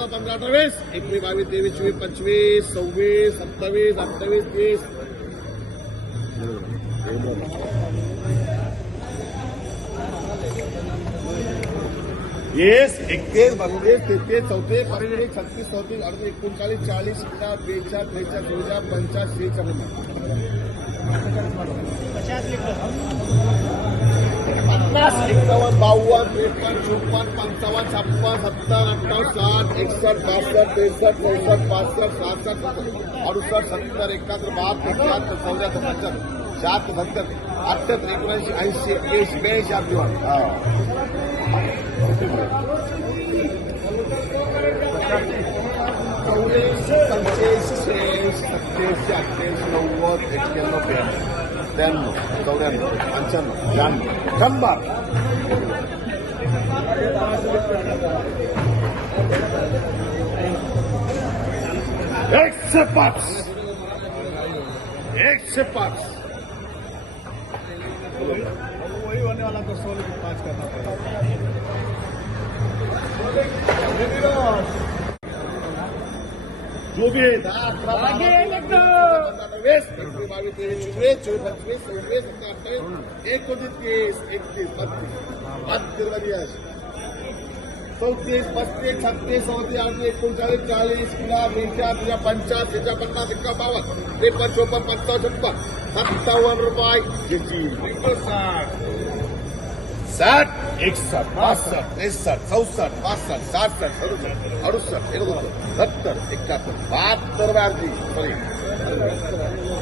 सतरा पंधरा अठ्ठावीस एकवीस बावीस तेवीस चोवीस पंचवीस सव्वीस सत्तावीस अठ्ठावीस तीस येस एकतीस बत्तीस तेहतीस चौतीस पस्तीस छत्तीस चौतीस अडतीस एकोणचाळीस चाळीस पन्नास बेचाळीस त्रेचाळीस चौदा पंचाळीस शेहेचाळीस पन्नास एकावन्न बावन्न त्रेपन्न चोपन्न पंचावन्न छप्पन सत्तर अठ्ठावन्न साठ एकसष्ट बासष्ट तिरसठ चौसठ पासष्ट सहासष्ट अडुसष्ट सत्तर एकाहत्तर बहात्तर शहात्तर चौऱ्याहत्तर पंच्याहत्तर शहात्तर सत्तर अठ्ठ्याहत्तर एकोणऐंशी ऐंशी एक्याऐंशी ब्याऐंशी अठ्ठेचाळीस चौऱ्याऐंशी नव्वद त्र्याण्णव चौऱ्याण्णव पंच्याण्णव शहाण्णव शंभर. एकशे पाच. एकशे पाच. वही होने वाला तो सोलह के पाँच करना पड़ेगा जो भी है एकतीस बत्तीस चौतीस पस्तीस छत्तीस अडतीस एकोणचाळीस चाळीस पुन्हा बेचाळीस तुझ्या पंचाळीस एका बावन्न त्रेपन्न चोपन्न पंचावन्न छप्पन सत्तावन्न रुपये साठ। एकसष्ट बासष्ट त्रेसष्ट चौसष्ट पासष्ट सहासष्ट सदुसष्ट एकोणसत्तर सत्तर एकाहत्तर बहात्तर बारती सॉरी।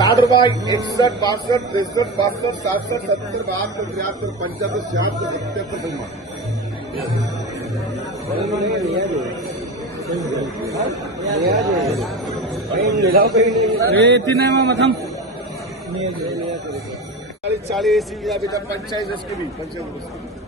साठ रुपये एकसष्ट बासष्ट त्रेसष्ट बासष्ट सहासष्ट सत्तर बहात्तर त्र्याहत्तर पंच्याहत्तर शहात्तर सत्याहत्तर परिमाण तीन आहे मामा थांब चाळीस चाळीस बेटा पंचाळीस एस बी पंचाळीस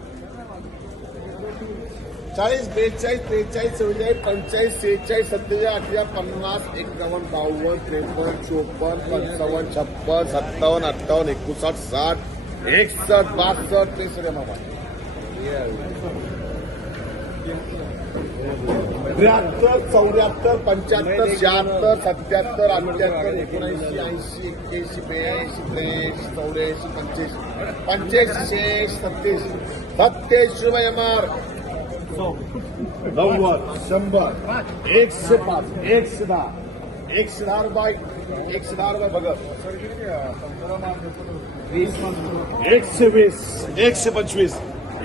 चाळीस बेचाळीस त्रेचाळीस चव्वेचाळीस पंचाळीस सेहेचाळीस सत्तेचाळीस, अठ्ठेचाळीस, पन्नास, एकावन्न, बावन्न, त्रेपन्न, चोपन्न, पंचावन्न, छप्पन, सत्तावन्न, अठ्ठावन्न, एकोणसाठ, साठ एकसष्ट बासष्ट त्रेसष्ट मामा त्र्याहत्तर, चौऱ्याहत्तर, पंच्याहत्तर, शहात्तर, सत्याहत्तर अठ्ठ्याहत्तर एकोणऐंशी, ऐंशी एक्क्याऐंशी ब्याऐंशी, त्र्याऐंशी, चौऱ्याऐंशी पंच्याऐंशी पंच्याऐंशी शहाऐंशी सत्याऐंशी सत्याऐंशी रुपये आर. नव्वद शंभर एकशे पाच एकशे दहा एकशे दहा रुपये एकशे दहा रुपये बघत एकशे वीस एकशे पंचवीस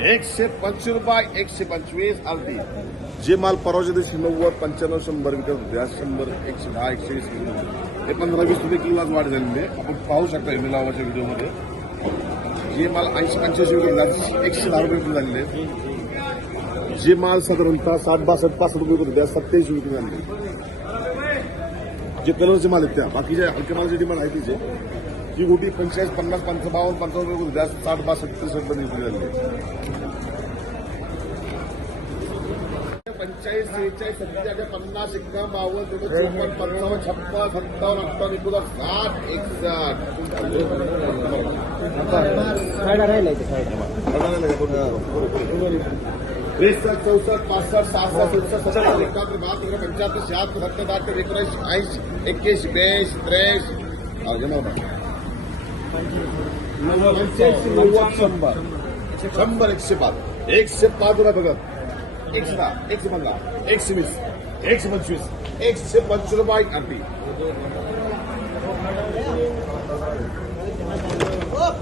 एकशे पंचवीस रुपये एकशे पंचवीस अर्धी जे माल परवाच्या दिवशी नव्वद पंच्याण्णव शंभर विकत होते आज शंभर एकशे दहा एकशे वीस किलो हे पंधरा वीस रुपये किलो आज वाढ झालेली आहे आपण पाहू शकता एम लावाच्या व्हिडिओमध्ये जे माल ऐंशी पंच्याऐंशी विकत होते एकशे दहा रुपये किलो झालेले आहेत जे माल साधारणतः साठ बासष्ट पासष्ट रुपये विकत होते आज सत्याऐंशी रुपये आहेत. जे कलरचे माल आहेत त्या बाकीच्या हलक्या मालाची डिमांड आहे तिचे ही गोटी पंचेचाळीस पन्नास पंच बावन्न पंचावन्न रुपये होती आज साठ बासष्ट त्रेसष्ट झाली आहे. पंचेचाळीस सेहेचाळीस सत्तेचाळीस पन्नास एकावन्न बावन्न त्रेपन्न चोपन्न पंचावन्न छप्पन सत्तावन्न अठ्ठावन्न एकोणसाठ साठ एकसष्ट. त्रेसष्ट चौसष्ट पासष्ट सहासष्ट सदुसष्ट सत्तर एकाहत्तर बहात्तर पंच्याहत्तर शहात्तर सत्तर अठ्ठ्याहत्तर एकोणऐंशी ऐंशी एक्क्याऐंशी ब्याऐंशी त्र्याऐंशी पंच्याऐंशी नव्वद शंभर शंभर एकशे पाच एकशे पाच रुपये बघत एकशे दहा एकशे पंधरा एकशे वीस एकशे पंचवीस एकशे पंचवीस रुपये अगदी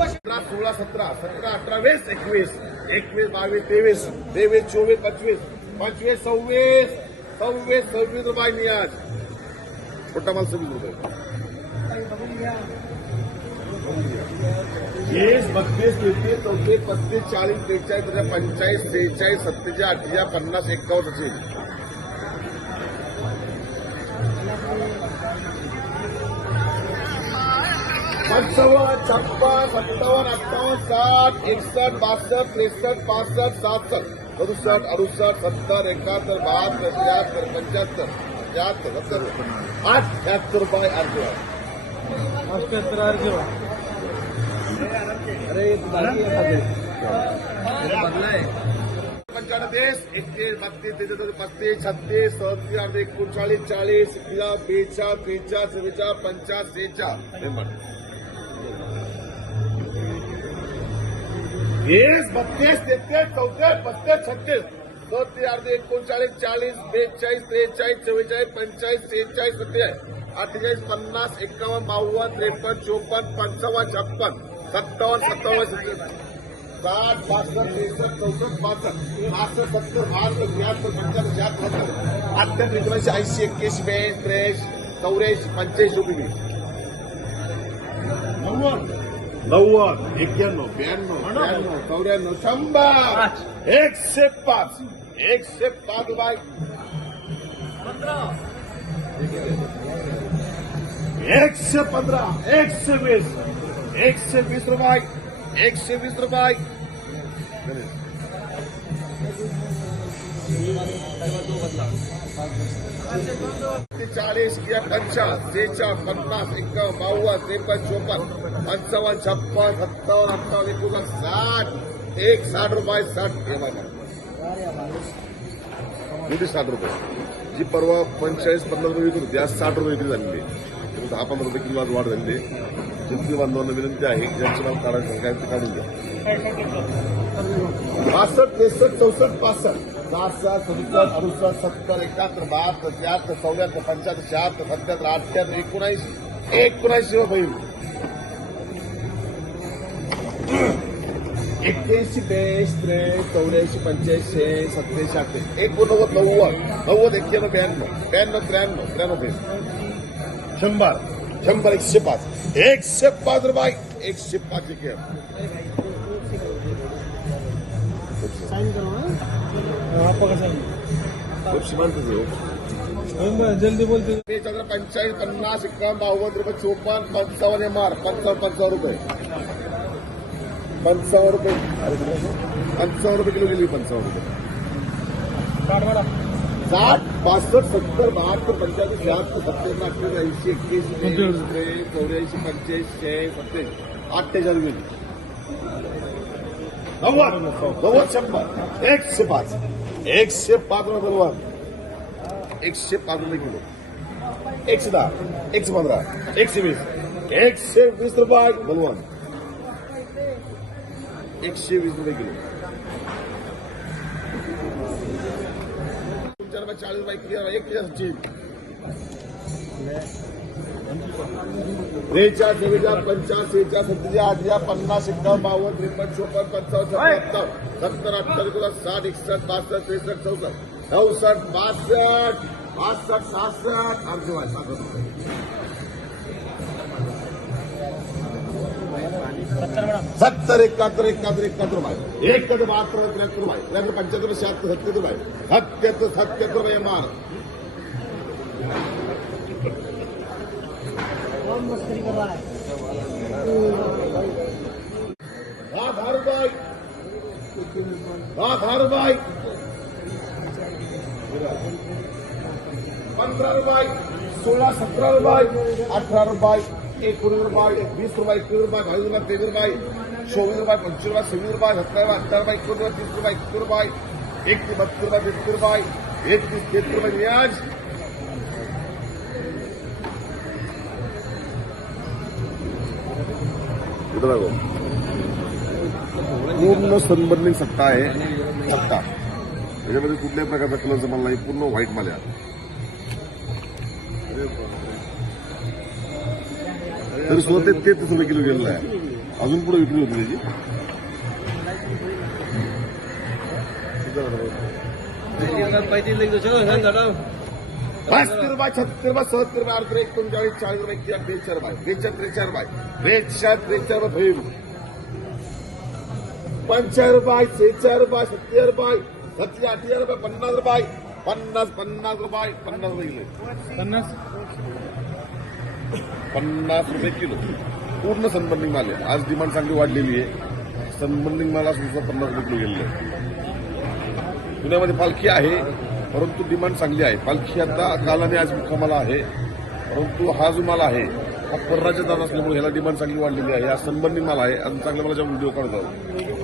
सतरा सोळा सतरा सतरा अठरा वीस एकवीस एकवीस बावीस तेवीस तेवीस चौवीस पच्चीस पंचवीस सव्वीस सव्वीस सव्वीस रुपये आज छोटा माल सव्वीस रुपये। वीस बत्तीस तेहतीस चौतीस पस्तीस चालीस त्रेचाळीस पंचाळीस सेहेचाळीस सत्तेचाळीस अठ्ठेचाळीस पन्नास एकावन्न पंचावन्न छप्पन सत्तावन्न अठ्ठावन्न साठ एकसष्ट बासष्ट त्रेसष्ट पासष्ट सहासष्ट सदुसष्ट अडुसष्ट सत्तर एकाहत्तर बहात्तर त्र्याहत्तर पंच्याहत्तर त्र्याहत्तर सत्तर अठ्याहत्तर रुपये अर्ज़ अठ्याहत्तर अर्ज़ अरे पंचाण्णव देश एकतीस बत्तीस तेहतीस पस्तीस छत्तीस आठ एकोणचाळीस चाळीस एकवीस बेचाळीस त्रेचाळीस चव्वेचाळीस पंचाळीस सेहेचाळीस वीस बत्तीस तेहतीस चौतीस पस्तीस छत्तीस। सदतीस आठ एकोणचाळीस चाळीस बेचाळीस त्रेचाळीस चव्वेचाळीस पंचाळीस सेहेचाळीस सत्तेचाळीस अठ्ठेचाळीस पन्नास एकावन्न बावन्न त्रेपन्न चोपन्न पंचावन्न छप्पन सत्तावन्न सत्तावन्न साठ पासष्ट त्रेसष्ट चौसष्ट पासष्ट पासष्ट सत्तर बहात्तर त्र्याहत्तर पंच्याहत्तर शहात्तर अठ्ठ्याहत्तर एकोणऐंशी ऐंशी एक्क्याऐंशी ब्याऐंशी त्र्याऐंशी चौऱ्याऐंशी पंच्याऐंशी रुपये नव्वद नव्वद एक्क्याण्णव ब्याण्णव त्र्याण्णव चौऱ्याण्णव शंभर. एकशे पाच. एकशे पाच रुपये एकशे पंधरा एकशे वीस. एकशे वीस रुपये. एकशे वीस रुपये. चाळीस किंवा पंचाळीस सेहेचाळीस पन्नास एक बावन्न त्रेपन्न चोपन्न पंचावन्न छप्पन सत्तावन्न अठ्ठावन्न एकोणसाठ साठ एक साठ रुपये साठ हे बघा. किती साठ रुपये. जी परवा पंचेचाळीस पंधरा रुपये विकत होती आज साठ रुपये विक्री झालेली आहे. दहा पंधरा रुपये किलो आज वाढ झालेली आहे. शेतकरी बांधवांना विनंती आहे ज्यांचे नाव काढायचं काय ते काढून द्या बासष्ट त्रेसष्ट चौसष्ट पासष्ट. सहासष्ट सदुसष्ट अडुसष्ट सत्तर एकाहत्तर बहात्तर त्र्याहत्तर चौऱ्याहत्तर पंच्याहत्तर शहात्तर सत्याहत्तर एकोणनव्वद नव्वद नव्वद एक्क्याण्णव ब्याण्णव ब्याण्णव एकशे पाच एकशे पाच रुपये एकशे पाच एक जल्दी बोलते बेचाळीस पंचाळीस पन्नास एकावन्न बावन्न रुपये चोपन्न पंचावन्न एम आर पंचावन्न पंचावन्न रुपये पंचावन्न रुपये पंचावन्न रुपये किलो गेली पंचावन्न रुपये साठ पासष्ट सत्तर बहात्तर पंच्याहत्तर शहात्तर सत्त्याऐंशी अठ्ठ्याऐंशी ऐंशी एक्क्याऐंशी चौऱ्याऐंशी पंच्याऐंशी शे सत्त्याऐंशी अठ्ठेचाळीस गेली नव्वद नव्वद शंभर एकशे पाच एकशे पाच रुपये बलवान एकशे पाच रुपये किलो एकशे दहा एकशे पंधरा एकशे वीस एकशे वीस रुपये बलवान एकशे वीस रुपये किलो तुमच्या रुपये चाळीस रुपये किलो एक किलो चीज़ त्रेचाळीस चव्वेचाळीस पंचाळीस सेहेचाळीस सत्तेचाळीस पन्नास चोपन्न पंचावन्न सत्तर सत्तर अठ्ठर एकोणसाठ साठ एकसष्ट बासष्ट त्रेसष्ट चौसष्ट नऊसष्ट बासष्ट पासष्ट सहासष्ट आमचे वाय सहासष्ट रुपये सत्तर एकाहत्तर एकाहत्तर एकाहत्तर बाय एकत्र बहात्तर त्र्याहत्तर बाय त्र्याहत्तर पंच्याहत्तर शहात्तर सत्याहत्तर बाय सत्याहत्तर सत्याहत्तर बाय मार दहा दहा रुपये पंधरा रुपये सोळा सतरा रुपये अठरा रुपये एकोणीस रुपये वीस रुपये एकवीस रुपये बावीस रुपये तेवीस रुपये चोवीस रुपये पंचवीस रुपये सव्वीस रुपये सत्तर रुपये अठरा रुपये एकोणीस रुपये तीस रुपये एकतीस रुपये एकतीस बत्तीस रुपये तेहतीस रुपये एकतीस तेहतीस रुपये व्याज इथं बघा. पूर्ण सनबर्निंग सत्ता आहे. सत्ता. त्याच्यामध्ये कुठल्याही प्रकारचा कलर माल नाही पूर्ण व्हाईट मला तरी सुद्धा ते तेच रुपये किलो गेलेलं आहे अजून पुढे विक्री होती त्याची. पस्तीस रुपये छत्तीस रुपये सत्तर रुपये अडतीस एकोणचाळीस चाळीस रुपये बेचार बाय बेचार त्रेचार बाय बेचार त्रेचार रुपये भैर रुपये सेहेचाळीस रुपये सत्तेचाळीस रुपये सत्तर अठ्ठेचाळीस रुपये पन्नास रुपये पन्नास पन्नास रुपये पन्नास रुपये किलो. पन्नास? पन्नास रुपये किलो. पूर्ण सनबर्निंग माल आहे. आज डिमांड चांगली वाढलेली आहे. सनबर्निंग माल आज पन्नास रुपये किलो गेलेलं आहे. पुण्यामध्ये पालखी आहे परंतु डिमांड चांगली आहे. पालखी आता काल आणि आज मुक्कामाला आहे. परंतु हा जो माल आहे हा परराज्यात जात असल्यामुळे ह्याला डिमांड चांगली वाढलेली आहे. हा सनबर्निंग माल आहे. अजून चांगल्या मला व्हिडिओ काढत आहोत